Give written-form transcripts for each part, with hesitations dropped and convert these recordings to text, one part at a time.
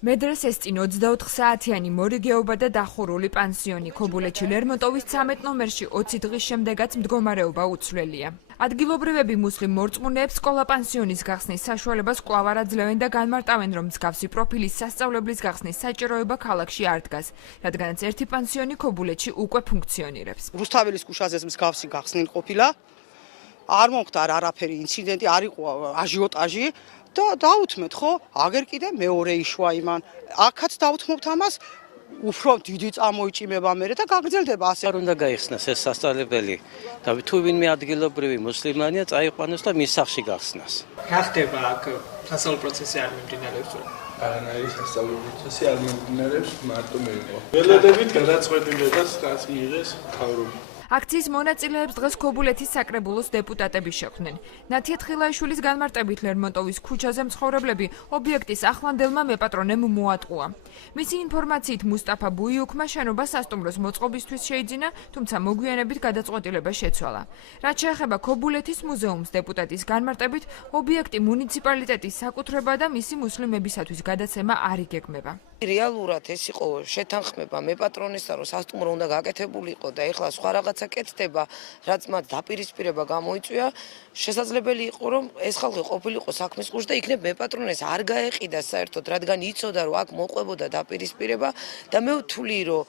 მედრესეს წინ 24 საათიანი მორიგეობა და დახურული პანსიონი. ქობულეთში ლერმონტოვის 13 ნომერში 20 დღის შემდეგაც მდგომარეობა უცვლელია. ადგილობრივები მუსლიმ მორწმუნეებს სკოლა-პანსიონის გახსნის საშუალებას კვლავ არ აძლევენ და განმარტავენ, რომ მსგავსი პროფილის სასწავლებლის გახსნის საჭიროება ქალაქში არ დგას, რადგანაც ერთი პანსიონი ქობულეთში უკვე ფუნქციონირებს. რუსთაველის ქუჩაზე მსგავსი გახსნილი ყოფილა. არ მომხდა არაფერი ინციდენტი, არ იყო აჟიოტაჟი. და დაუთმეთ ხო, აგერ კიდე მეორე იშვა იმან. აქაც დაუთმობთ ამას, უფრო დიდი წამოიჭიმება მერე და გაგრძელდება ასე. არ უნდა გაიხსნას ეს სასწავლებელი და თუ ვინმე ადგილობრივი მუსლიმანია წაიყვანოს და მის სახლში გახსნას. რა ხდება აქ სასწავლო პროცესი არ მიმდინარეობს? არანაირი სასწავლო პროცესი არ მიმდინარეობს, მარტო მეიყო. ველოდებით გადაწყვეტილებას რაც მიიღეს მთავრობა. აქციის მონაწილეებს დღეს ქობულეთის საკრებულოს დეპუტატები შეხვდნენ. ნათია თხილაიშვილის განმარტებით ლერმონტოვის ქუჩაზე მცხოვრებლები ობიექტის ახლანდელმა მეპატრონემ მოატყუა. მისი ინფორმაციით მუსტაფა ბუიუქმა შენობა სასტუმროს მოწყობისთვის შეიძინა, თუმცა მოგვიანებით გადაწყვეტილება შეცვალა. რაც შეეხება ქობულეთის მუზეუმს, დეპუტატის განმარტებით, ობიექტი მუნიციპალიტეტის საკუთრება და მისი მუსლიმებისათვის გადაცემა არ იგეგმება. რეალურად ეს იყო შეთანხმება მეპატრონესთან, რომ სასტუმრო უნდა გაკეთებულიყო და ეხლა სხვა რაღაცა კეთდება, რაც მათ დაპირისპირება გამოიწვია, შესაძლებელი იყო, რომ ეს ხალხი ყოფილიყო საქმის ყურში და იქნებ მეპატრონეს არ გაეყიდა საერთოდ, რადგან იცოდა, რომ აქ მოყვებოდა დაპირისპირება და მე ვთვლი, რომ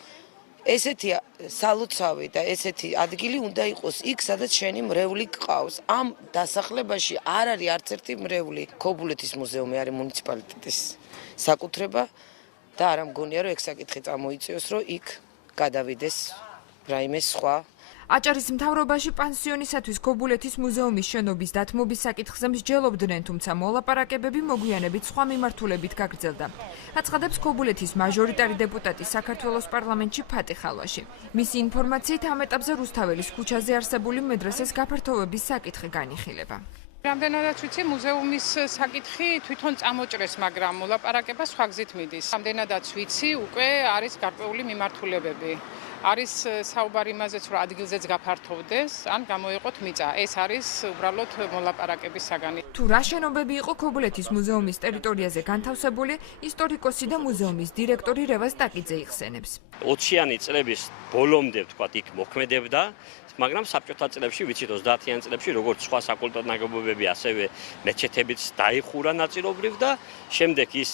ესეთი სალოცავი და ესეთი ადგილი უნდა იყოს იქ, სადაც შენი მრევლი გყავს. ამ დასახლებაში არ არის არც ერთი მრევლი. ქობულეთის მუზეუმი არის მუნიციპალიტეტის საკუთრება. და არ მგონია, რომ ეგ საკითხი წამოიწიოს, რომ იქ გადავიდეს რაიმე სხვა. აჭარის მთავრობაში პანსიონისათვის ქობულეთის მუზეუმის შენობის დათმობის საკითხზე მსჯელობდნენ, თუმცა მოლაპარაკებები მოგვიანებით სხვა მიმართულებით გაგრძელდა. აცხადებს ქობულეთის მაჟორიტარი დეპუტატი საქართველოს პარლამენტში ფატი ხალვაში. მისი ინფორმაციით ამ ეტაპზე რუსთაველის ქუჩაზე არსებული მედრესეს გაფართოვების საკითხი განიხილება. რამდენადაც ვიცი, მუზეუმის საკითხი თვითონ წამოჭრეს, მაგრამ მოლაპარაკება სხვა გზით მიდის. რამდენადაც ვიცი, უკვე არის გარკვეული მიმართულებები. არის საუბარი იმაზეც, რომ ადგილზეც გაფართოვდეს, ან გამოიყოთ მიწა. ეს არის უბრალოდ მოლაპარაკების საგანი. თუ რა შენობები იყო ქობულეთის მუზეუმის ტერიტორიაზე განთავსებული, ისტორიკოსი და მუზეუმის დირექტორი რევაზ ტაკიძე იხსენებს. 20-იანი წლების ბოლომდე ვთქვათ, იქ მოქმედებდა, მაგრამ საბჭოთა წლებში, ვიცით 30-იან წლებში, როგორც სხვა საკულტო ნაგებობები, ასევე მეჩეთებიც დაიხურა ნაწილობრივ და შემდეგ ის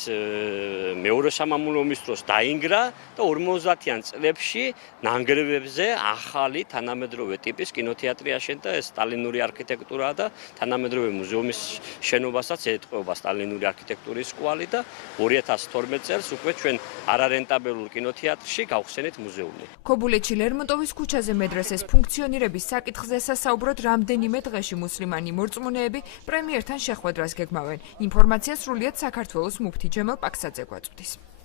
მეორე სამამულო ომის დროს დაინგრა და 50-იან წლებში ნანგრევებზე ახალი თანამედროვე ტიპის კინოთეატრი აშენდა. ეს სტალინური არქიტექტურაა და თანამედროვე მუზეუმის შენობასაც ეტყობა სტალინური არქიტექტურის კვალი და 2012 წელს უკვე ჩვენ არარენტაბელურ კინოთეატრში გავხსენეთ მუზეუმი. ქობულეთში ლერმონტოვის ქუჩაზე მედრესეს ფუნქციონირების საკითხზე სასაუბროდ რამდენიმე დღეში მუსლიმანი მორწმუნეები პრემიერთან შეხვედრას გეგმავენ. ინფორმაცია სრულიად საქართველოს მუფთი ჯემალ პაქსაძე გვაწვდის.